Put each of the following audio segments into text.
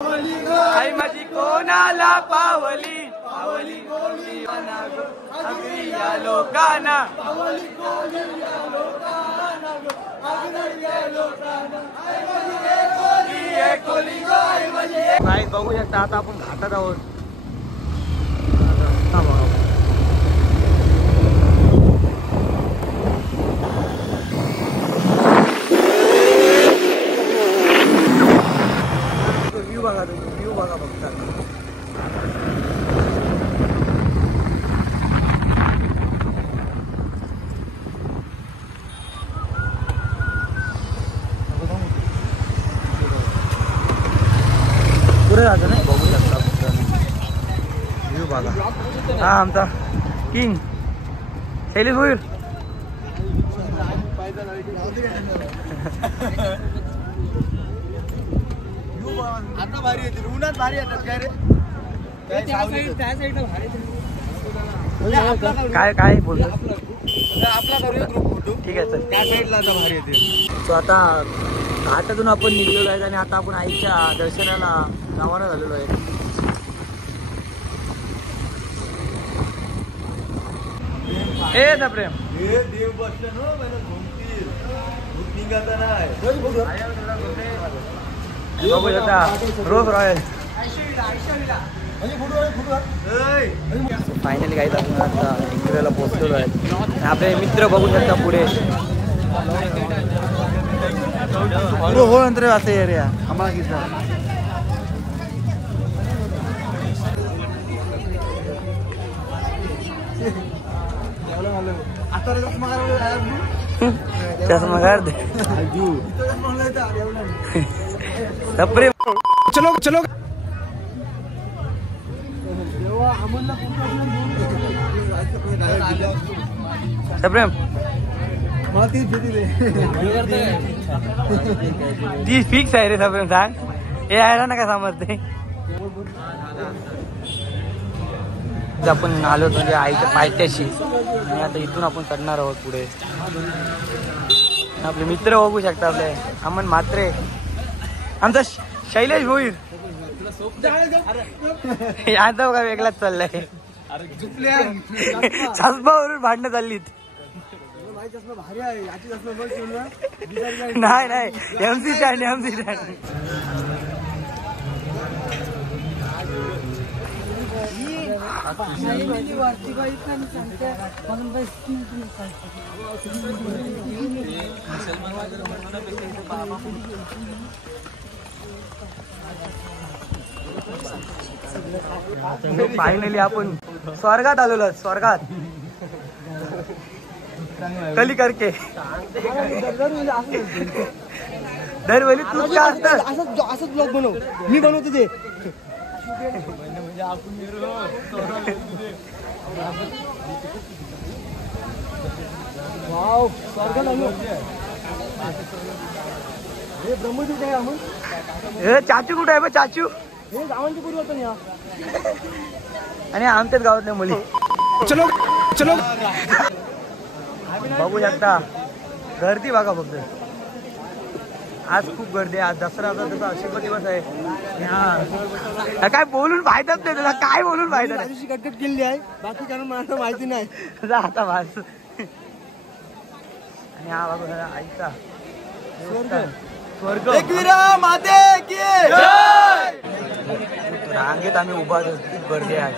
आई माझी कोणाला पावली पावली कोणी अगदी या लोकांना नाही बघू शकता आता आपण घाटात आहोत. व्ह्यू बघा व्ह्यू बघा फक्त. पुढे जायचं नाही बघू शकता फक्त व्ह्यू बघा. हा आमचा किंग शैलेश भोईर. आता भारी येतील उन्हात भारी येतात काय रे. काय काय बोलतो आपला करूया ग्रुप फोटो. ठीक आहे चल. त्या साईडला आता भारी येतील. सो आता घाटातून आपण निघलेलो आहे आणि आता आपण आईच्या दर्शनाला रवाना झालेलो आहे. ए ना प्रेम हे देव बसले ना मला घुमतील भूत निघाता नाही. बघू आता रोज रॉयल फायनली काही आपण आता इकडेला पोहोचलेलो आहे. आपले मित्र बघू शकता पुढे हो नंतर असं एरिया आम्हाला किती चष्मा काढ दे. चलो चलो सप्रेम ती फिक्स आहे रे सप्रेम. सांग हे आहे ना काय समजते. आपण आलो म्हणजे आईच्या पायथ्याशी आणि आता इथून आपण चढणार आहोत पुढे. आपले मित्र बघू शकता आपले अमन म्हात्रे आमचा शैलेश भोईर. आता बघा वेगळाच चाललाय. चष्मावरून भांडणं चाललीत. नाही नाही MC stand MC stand. Finally आपण स्वर्गात आलेलो. स्वर्गात कली करके दरवेळी तू काय असतं असंच ब्लॉग बनव. मी बनवतो ते. वाव स्वर्गात आलो. हे ब्रह्मदूत आहे अमन. हे चाचू कुठे आहे बा चाचू. हे गावांची पूर्वी होतं या आणि आमच्याच गावातल्या मुली. चलो चलो बघू शकता गर्दी बघा फक्त. आज खूप गर्दी आहे. आज दसरा तसा अशुभ दिवस आहे. काय बोलून फायदाच नाही तुला. काय बोलून फायदा नाही. कटकट केली आहे बाकी कारण मला माहिती नाही. आता वाच. आणि हा बघा आईचा स्वर्ग रांगेत आम्ही उभा आहोत. खूप गर्दी आहे.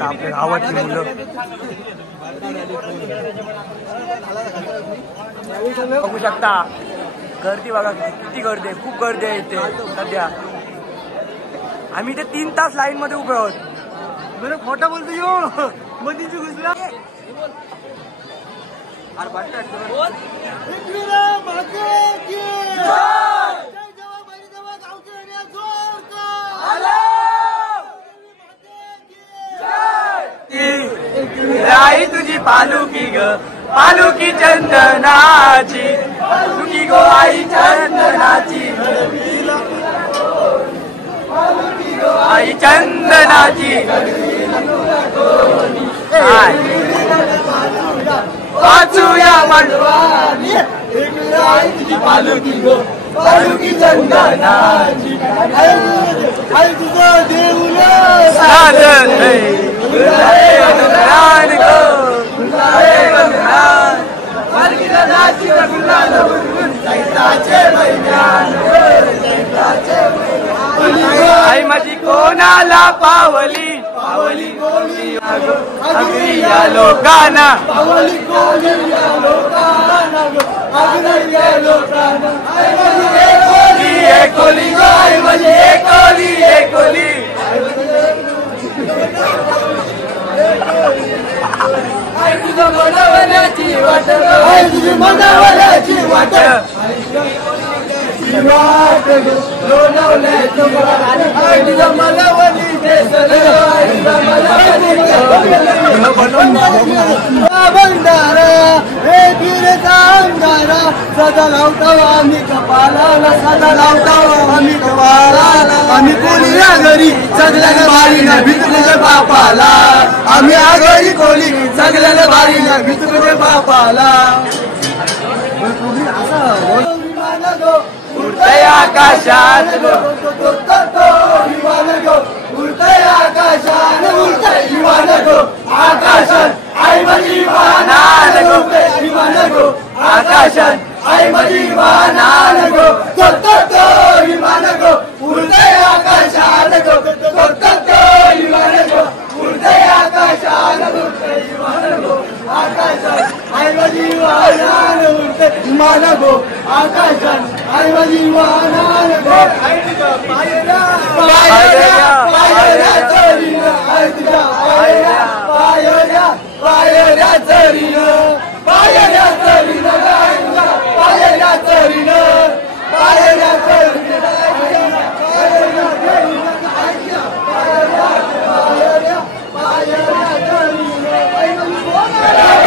आपल्या गावातली मुलं बघू शकता. गर्दी बघा किती गर्दी आहे. खूप गर्दी आहे इथे सध्या. आम्ही इथे 3 तास लाईन मध्ये उभे आहोत. बरं खोटा बोलतो यो मधीच घुसला. आई तुझी पालुकी ग पालुकी चंदनाची पालुकी गो आई चंदनाची आई चंदनाची वाचूया मांडवानी तुझी पालुकी गो पालुकी चंदनाची आई तुझं देऊळ साधन अनुरान गो अनुरान पालकीला नाची गुलाल उडवून चैताचे मैदान आई माझी कोणाला पावली पावली कोणी अगदी या लोकांना पावली कोणी या लोकांना अगदी या लोकांना आई माझी एकोली गो आई माझी एकोली आई तुझ्या मनवल्याची वाट आई तुझी मनवल्याची वाट बंधारा हे गिरचा अंधारा सदा लावतो आम्ही कपाला सदा लावतो आम्ही कपाला आम्ही कोली घरी सगळ्याला भारी ना भितुरे बापाला आम्ही आघाडी कोली सगळ्याला भारी ना भितुरे बापाला उडतय आकाशात उडतय आकाशात उडतय विमान गो आकाशात आई माझी विमानान गो आकाशात आई माझी विमानान गो विमान गो उडतय आकाशात गो विमान गो उडतय आकाशात विमान गो आकाशात आई माझी विमानान उडतय विमान गो आकाशात आई माझी विमानान गो पायऱ्या चरीनं आई तुझ्या पायऱ्या चरीनं पायऱ्या चरीनं पायऱ्या चरीनं पायऱ्या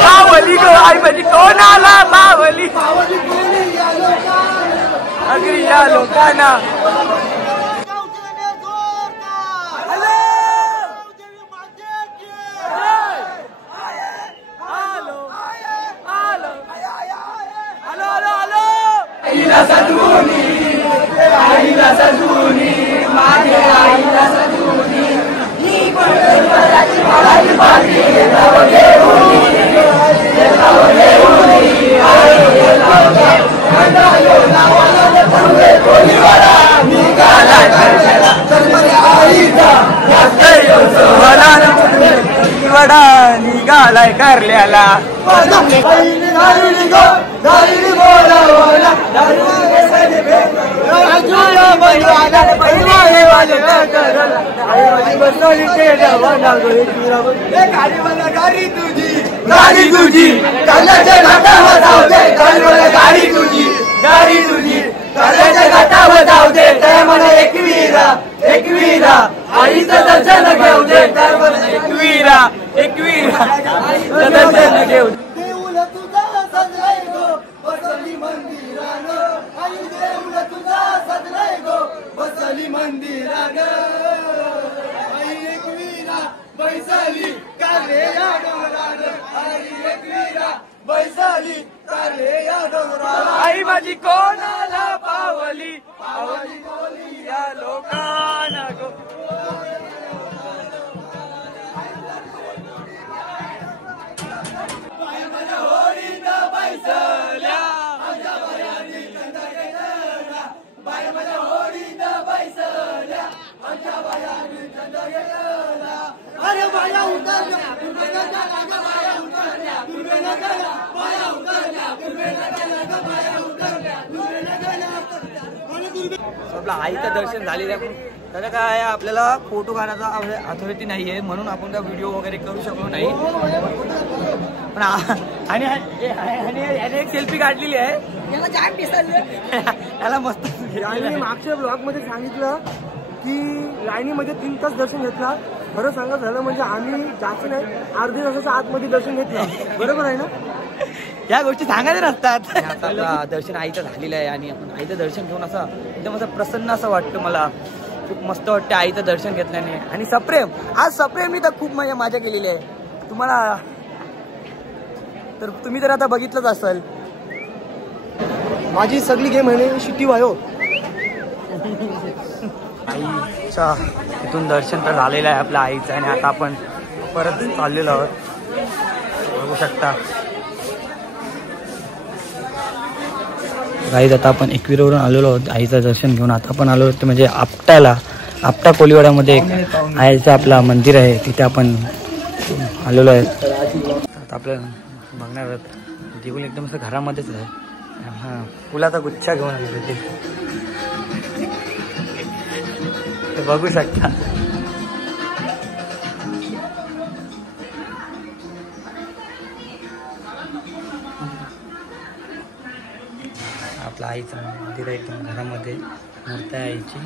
पावली गो आई माझी कोणाला पावली अगदी या लोकांना आईला सजूनी माझे आईला सजूनी निघालाय करल्याला गाडी तुझी काल्याच्या घाटावर जाऊ दे गाडी तुझी काल्याच्या घाटावर जाऊ दे त्या मला एकवीरा आईचं दर्शन घेऊ दे त्या मला एकवीरा दर्शन घेऊ देऊळ तुझा सजलाय गो बसली मंदिरानं आई देऊळ तुझा सजलाय गो बसली मंदिरानं आई एकवीरा बैसली काले या डोंगरानं आई एकवीरा बैसली काले या डोंगरानं आई माझी कोणाला पावली कोली या लोकांना गो आपलं आईचं दर्शन झालेलं आहे. त्याचं काय आपल्याला फोटो काढण्याचा अथॉरिटी नाही आहे म्हणून आपण त्या व्हिडिओ वगैरे करू शकलो नाही. पण आणि एक सेल्फी काढलेली आहे त्याला मस्त. आणि मागच्या ब्लॉग मध्ये सांगितलं की लाईनीमध्ये 3 तास दर्शन घेतला. खरं सांगत झालं म्हणजे आम्ही जास्त नाही अर्ध्या तासाच्या आतमध्ये दर्शन घेतलं. बरोबर आहे ना. या गोष्टी सांगायच्या नसतात. आपलं दर्शन आईचं झालेलं आहे आणि आपण आईचं दर्शन घेऊन असं एकदम असं प्रसन्न असं वाटतं. मला खूप मस्त वाटतं आईचं दर्शन घेतल्याने. आणि सप्रेम आज सप्रेमनी तर खूप मजा केलेली आहे. तुम्हाला तर तुम्ही तर आता बघितलंच असेल. माझी सगळी गेम आहे शिट्टी वायो. आईच्या इथून दर्शन तर झालेलं आहे आपल्या आईचं आणि आता आपण परत चाललेलो आहोत. बघू शकता गाईज आता आपण एकविरावरून आलेलो आहोत आईचं दर्शन घेऊन. आता आपण आलो होतो म्हणजे आपटा कोलीवाड्यामध्ये एक आईचं आपला मंदिर आहे तिथे आपण आलेलो आहे. आता आपलं बघणार आहोत देऊळ एकदम असं घरामध्येच आहे. हां फुलाचा गुच्छा घेऊन आले ते बघू शकता. आपलं आईचं मंदिर आहे एकदम घरामध्ये मूर्ती आहे आईची.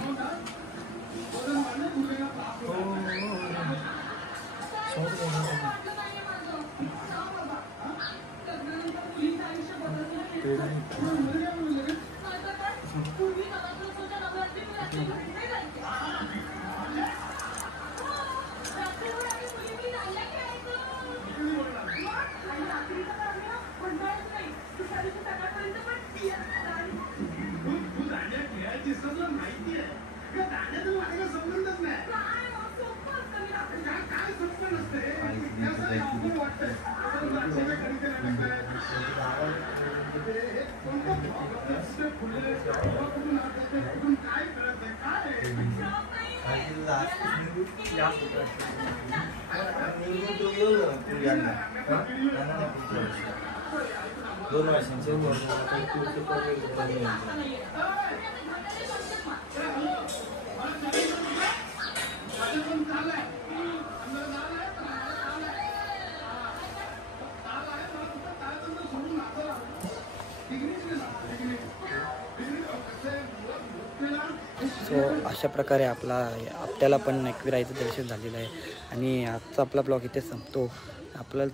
सो अशा प्रकारे आपल्याला पण एकविराईचं दर्शन झालेलं आहे आणि आजचा आपला ब्लॉग इथे संपतो.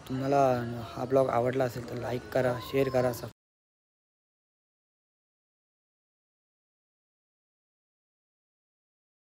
तुम्हाला हा ब्लॉग आवडला असेल तर लाईक करा, शेअर करा, सबस्क्राईब